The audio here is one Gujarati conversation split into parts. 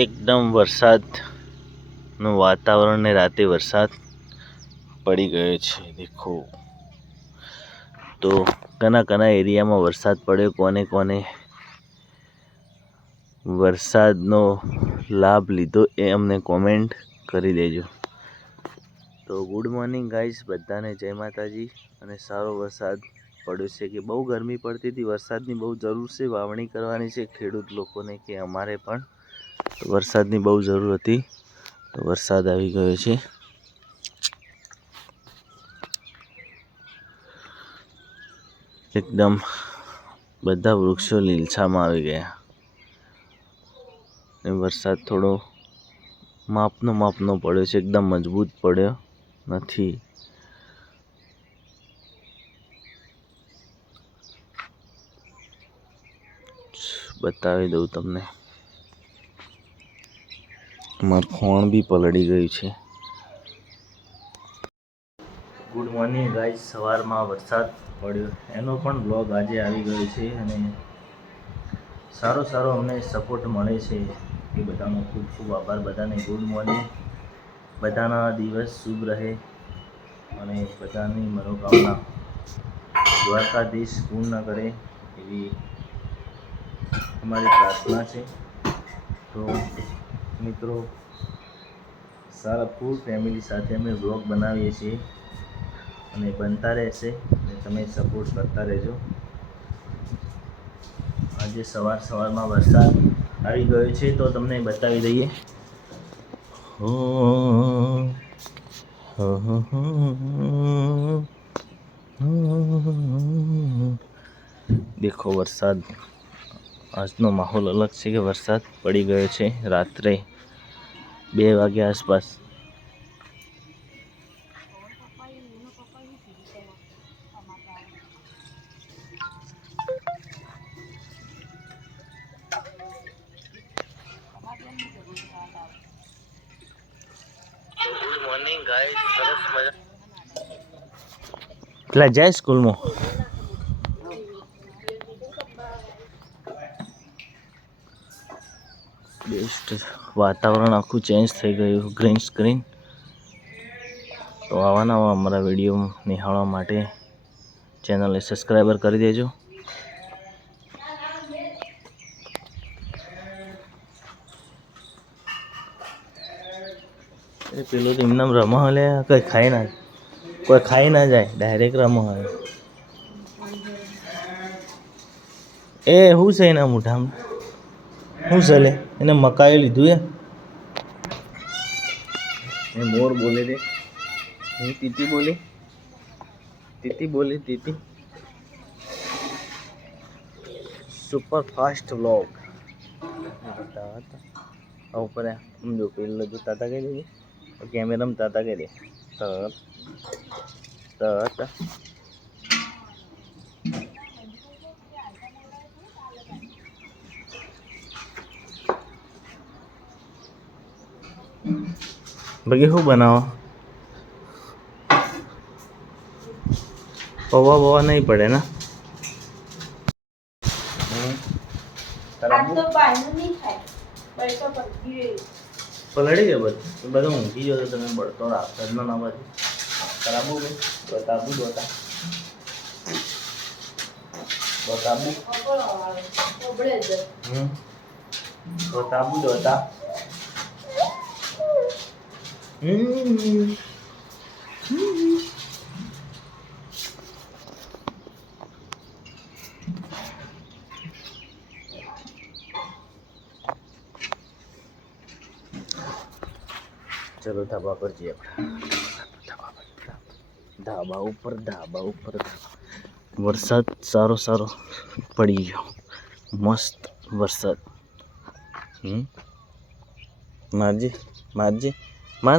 એકદમ વરસાદનું વાતાવરણ ને રાતે વરસાદ પડી ગયો છે. દેખો તો કના એરિયામાં વરસાદ પડ્યો, કોને કોને વરસાદનો લાભ લીધો એ અમને કોમેન્ટ કરી દેજો. તો ગુડ મોર્નિંગ ગાઈસ, બધાને જય માતાજી. અને સારો વરસાદ પડ્યો છે કે બહુ ગરમી પડતી હતી, વરસાદની બહુ જરૂર છે, વાવણી કરવાની છે ખેડૂત લોકોને કે અમારે પણ વરસાદની બહુ જરૂર હતી. તો વરસાદ આવી ગયો છે. એકદમ બધા વૃક્ષો લીલછામાં આવી ગયા. વરસાદ થોડો માપનો પડ્યો છે, એકદમ મજબૂત પડ્યો નથી. બતાવી દઉં તમને, મારું ખોણ બી પલળી ગયું છે. ગુડ મોર્નિંગ ગાઈસ, સવારમાં વરસાદ પડ્યો એનો પણ બ્લોગ આજે આવી ગયો છે. અને સારો અમને સપોર્ટ મળે છે એ બધાનો ખૂબ ખૂબ આભાર. બધાને ગુડ મોર્નિંગ, બધાના દિવસ શુભ રહે અને બધાની મનોકામના દ્વારકાધીશ પૂર્ણ કરે એવી અમારી પ્રાર્થના છે. તો મિત્રો, સારા ફૂલ ફેમિલી સાથે અમે વ્લોગ બનાવીએ છીએ અને બનતા રહેશે અને તમે સપોર્ટ કરતા રહેજો. આજે સવારમાં વરસાદ આવી ગયો છે તો તમને બતાવી દઈએ. દેખો વરસાદ, આજનો માહોલ અલગ છે કે વરસાદ પડી ગયો છે રાત્રે 2 વાગ્યા આસપાસ. ગુડ મોર્નિંગ ગાઈસ, સરસ મજા એટલે જાય સ્કૂલમાં. બેસ્ટ વાતાવરણ આખું ચેન્જ થઈ ગયું, ગ્રીન સ્ક્રીન. તો આવા નવા અમારા વિડીયો નિહાળવા માટે ચેનલને સબસ્ક્રાઈબર કરી દેજો. એ પેલું તો એમને રમો હલે, કોઈ ખાઈ ના જાય, ડાયરેક્ટ રમો હલે. એ શું છે એના મોઢામાં? શું છે લે? એને મકાઈ લીધું એ મોર બોલે દે. તીતી બોલી. સુપર ફાસ્ટ વ્લોગ ઉપર જો પેલું જો તાતા કહી દેજે, કેમેરામાં તાતા કહી દે. બાકી શું બનાવો? પૌવા નહીં પડે ને? પલળી ગયો બધું ઊંઘી ગયો. તમે બળતો રાખતા જ ના બધું ખરાબુ બતાબુ ચલો ધાબા પર જઈએ આપણે. ધાબા ઉપર વરસાદ સારો પડી ગયો, મસ્ત વરસાદ. મારજે માર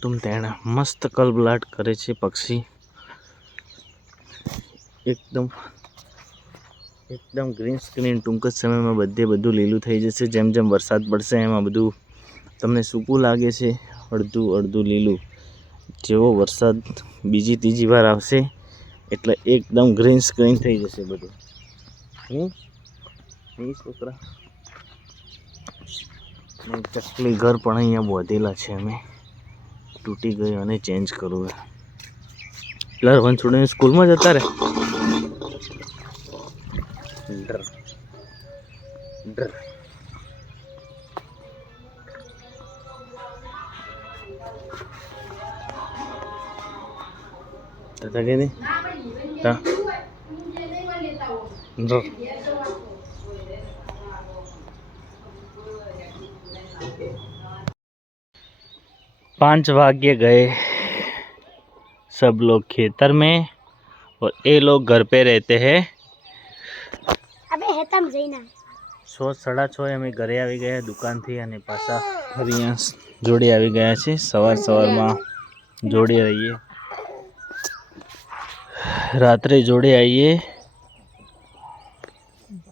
તુમ તેણા મસ્ત કલબલાટ કરે છે પક્ષી. એકદમ ગ્રીન સ્ક્રીન. ટૂંક જ સમયમાં બધું લીલું થઈ જશે. જેમ વરસાદ પડશે એમાં બધું તમને સૂકું લાગે છે, અડધું લીલું. જેવો વરસાદ બીજી ત્રીજી વાર આવશે એટલે એકદમ ગ્રીન સ્ક્રીન થઈ જશે બધું. છોકરા ચકલી ઘર પણ અહીંયા બાંધેલા છે, અમે તૂટી ગયું અને ચેન્જ કરવું. પેલા વંશોડે સ્કૂલમાં જતા રહે. ડર ડર તથા કે નહીં તા ડર 5 बजे गए सब लोग खेतर में और ये लोग घर पे रहते हैं. अबे हेतम जईना 6:30 અમે ઘરે આવી ગયા દુકાનથી અને પાછા અહીંયા જોડે આવી ગયા છે. સવારમાં જોડે રહીએ, રાત્રે જોડે આવીએ.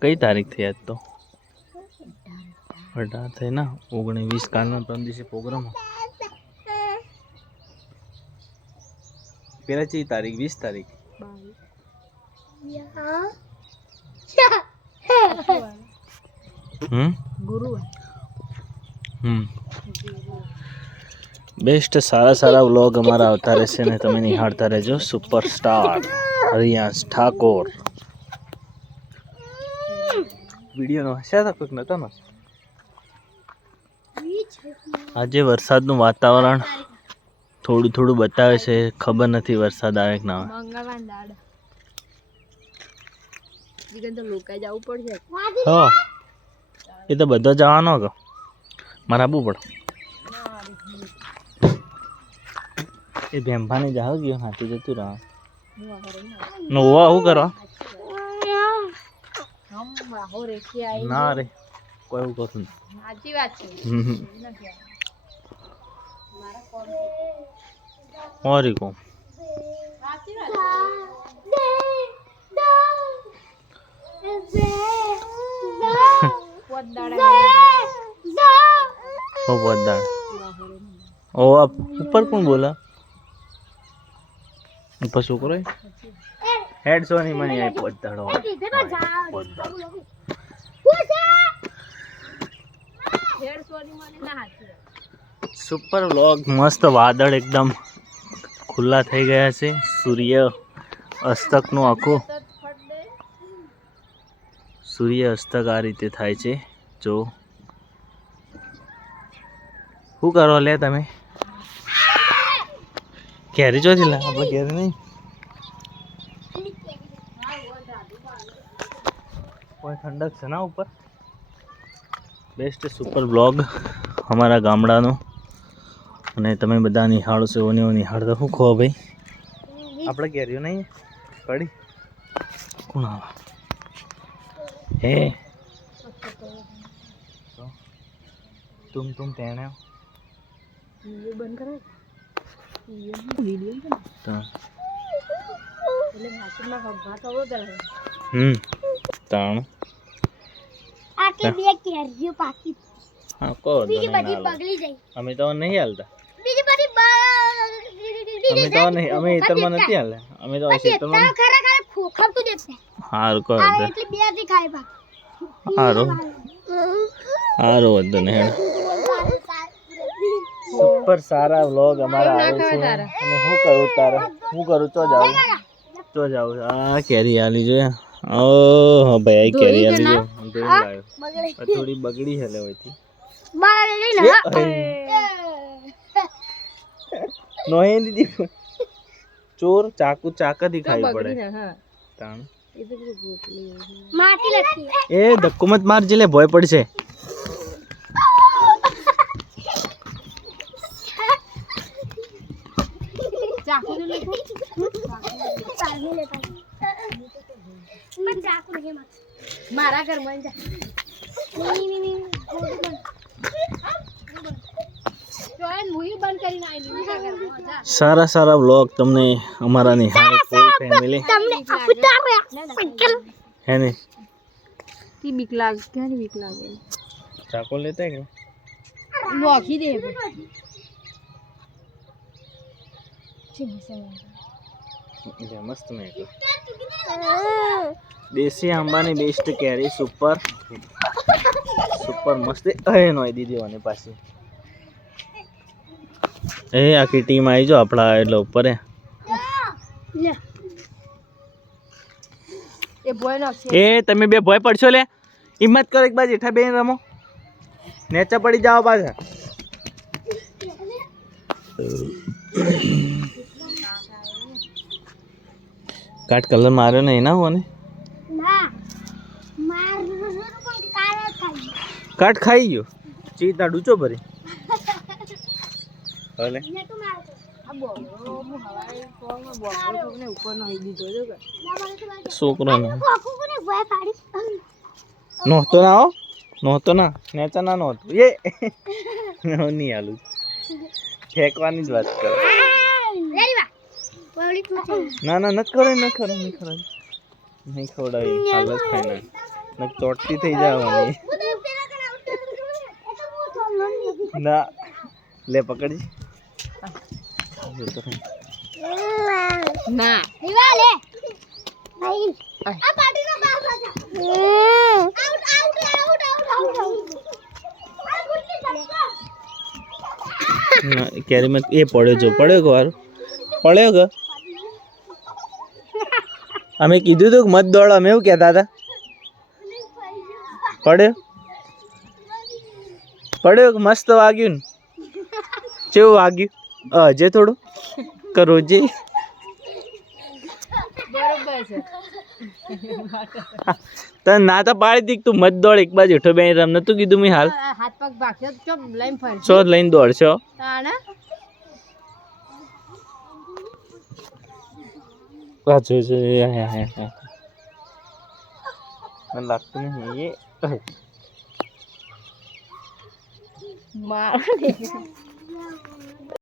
કઈ તારીખ થઈ આજ તો 18 થઈ ના 19 કાલનો 3 દિવસે પ્રોગ્રામ. પેલા ચી તારીખ 20 તારીખ બેસ્ટ. સારા વ્લોગ અમારા આવતા રહેશે ને તમે નિહાળતા રહેજો. સુપરસ્ટાર હરિયાંશ ઠાકોર વિડીયોનો હસ્યા હતા કોઈક નતો ને. આજે વરસાદનું વાતાવરણ થોડું બતાવે છે, ખબર નથી વરસાદ આવે કે ના આવે. હા એ તો બધો જવાનો હતો, મારે આપવું પડે. એ ભેંભાને જાવ ગયો હાથી જતું રહે. નોવા શું કરવા ના રે કોઈ એવું કશું ઓરી કો ओ आप ऊपर कौन बोला ऊपर शो करो हेड सो नहीं मनी आई पोदाड़ो सुपर व्लॉग मस्त वादळ एकदम खुला થઈ ગયા છે. સૂર્ય અસ્તકનું આખું સૂર્ય અસ્તક આ રીતે થાય છે. જો શું કરો લે તમે કેરી જોતી લા આપણે કેરી નહીં કોઈ ઠંડક છે ના ઉપર. બેસ્ટ સુપર બ્લોગ અમારા ગામડાનો અને તમે બધા નિહાળો છો ને નિહાળતો શું ખો ભાઈ આપણે કેરીઓ નહીં પડી કોણ આવે હે तुम तेने वीडियो बंद करो वीडियो तो એટલે ભાષણમાં વાત આવો કરે તાણ આકે બે કેરીઓ પાકી હા કો બીજી બધી બગડી ગઈ. અમે તો નહીં હાલતા બીજી બધી અમે તો નહીં અમે હેતરમાં નથી હાલે. અમે તો હેતરમાં ખરા ખરા ખોખતું દેશે હાર કો એટલે બે થી ખાય બા હારો હારો વધો ને સુપર સારા વ્લોગ અમારા આવે છે. અને હું કરું તો જાઉં આ કેરી આલી જોઈએ. ઓ ભાઈ કેરી આલી જો થોડી બગડી છે લે હોયથી નોહી દીદી ચોર ચાકથી ખાઈ પડે તાણ એ ધક્કો મત માર જેલે ભય પડશે. મારા ઘરમાં સારા વ્લોગ તમને અમારા નિહાળ ફૂલ ફેમિલી હે ને કી બીક લાગે ક્યાં બીક લાગે ચાકો લેતા કે નોખી દે મસ્ત મેંગો દેશી આંબાની બેસ્ટ કેરી સુપર સુપર મસ્ત એ નોઈ દીધી ઓને પાછી એ આખી ટીમ આવી જો આપણા એટલે ઉપર એ તમે બે ભોય પડશો લે હિંમત કરો એક બાજુ હેઠા બેન રમો નેચા પડી જાઓ પાછા કાટ કલર માર્યો નહીં ના હોને કાટ ખાઈ ગયો ચીતા ડૂચો ભરી ભલે છોકરો નહોતો ના હો નહોતો ના નેચા ના નહોતું એ નહીં હાલું ફેંકવાની જ વાત કરો ના ના નથી કરો નથી કરો નહીં કરો નહીં ખવડાવી હાલ જ ખાઈ ના ચોટતી થઈ જવાની ના લે પકડજી ના લે આ પાર્ટીનો બાપ રાજા out out out out out કેરી માં એ પડ્યો જો પડ્યો કે વાર પડ્યો કે અમે કીધું તું કે મત દોડ અમે એવું કહેતા હતા પડ્યો પડ્યો કે મસ્ત વાગ્યું ને કેવું વાગ્યું હજે થોડું કરો જે બરોબર છે તને ના તો પાડી દી તું મત દોડ એક બાજુ હેઠો બેન રમ નતું કીધું મેં હાલ હાથ પગ ભાગશે તો ચમ લઈને ફરશે શો લઈને દોડશો તાણે પાછું છે મને લાગતું નહીં એ માર